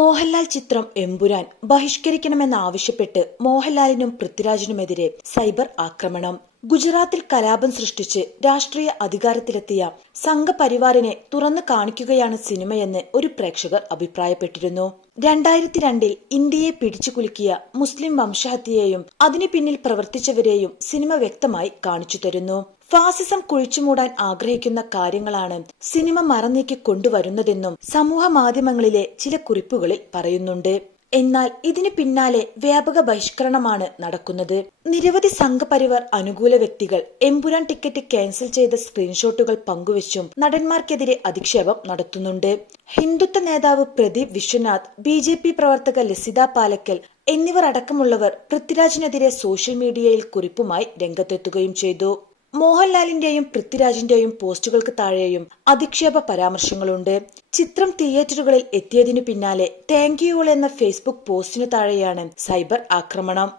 മോഹൻലാൽ ചിത്രം എമ്പുരാൻ ബഹിഷ്കരിക്കണമെന്നാവശ്യപ്പെട്ട് മോഹൻലാലിനും പൃഥ്വിരാജിനുമെതിരെ സൈബർ ആക്രമണം. ഗുജറാത്തിൽ കലാപം സൃഷ്ടിച്ച് രാഷ്ട്രീയ അധികാരത്തിലെത്തിയ സംഘപരിവാറിനെ തുറന്നു കാണിക്കുകയാണ് സിനിമയെന്ന് ഒരു പ്രേക്ഷകർ അഭിപ്രായപ്പെട്ടിരുന്നു. രണ്ടായിരത്തി രണ്ടിൽ ഇന്ത്യയെ പിടിച്ചുകുലുക്കിയ മുസ്ലിം വംശഹത്യയെയും അതിനു പിന്നിൽ പ്രവർത്തിച്ചവരെയും സിനിമ വ്യക്തമായി കാണിച്ചു തരുന്നു. ഫാസിസം കുഴിച്ചുമൂടാൻ ആഗ്രഹിക്കുന്ന കാര്യങ്ങളാണ് സിനിമ മറന്നേക്ക് കൊണ്ടുവരുന്നതെന്നും സമൂഹ മാധ്യമങ്ങളിലെ ചില കുറിപ്പുകളിൽ പറയുന്നുണ്ട്. എന്നാൽ ഇതിന് പിന്നാലെ വ്യാപക ബഹിഷ്കരണമാണ് നടക്കുന്നത്. നിരവധി സംഘപരിവാർ അനുകൂല വ്യക്തികൾ എമ്പുരാൻ ടിക്കറ്റ് ക്യാൻസൽ ചെയ്ത സ്ക്രീൻഷോട്ടുകൾ പങ്കുവച്ചും നടന്മാർക്കെതിരെ അധിക്ഷേപം നടത്തുന്നുണ്ട്. ഹിന്ദുത്വ നേതാവ് Pradeep Vishwanath B J P പ്രവർത്തക ലസിത പാലക്കൽ എന്നിവർ അടക്കമുള്ളവർ പൃഥ്വിരാജിനെതിരെ സോഷ്യൽ മീഡിയയിൽ കുറിപ്പുമായി രംഗത്തെത്തുകയും ചെയ്തു. മോഹൻലാലിന്റെയും പൃഥ്വിരാജിന്റെയും പോസ്റ്റുകൾക്ക് താഴെയും അധിക്ഷേപ പരാമർശങ്ങളുണ്ട്. ചിത്രം തിയേറ്ററുകളിൽ എത്തിയതിനു പിന്നാലെ താങ്ക് എന്ന ഫേസ്ബുക്ക് പോസ്റ്റിനു താഴെയാണ് സൈബർ ആക്രമണം.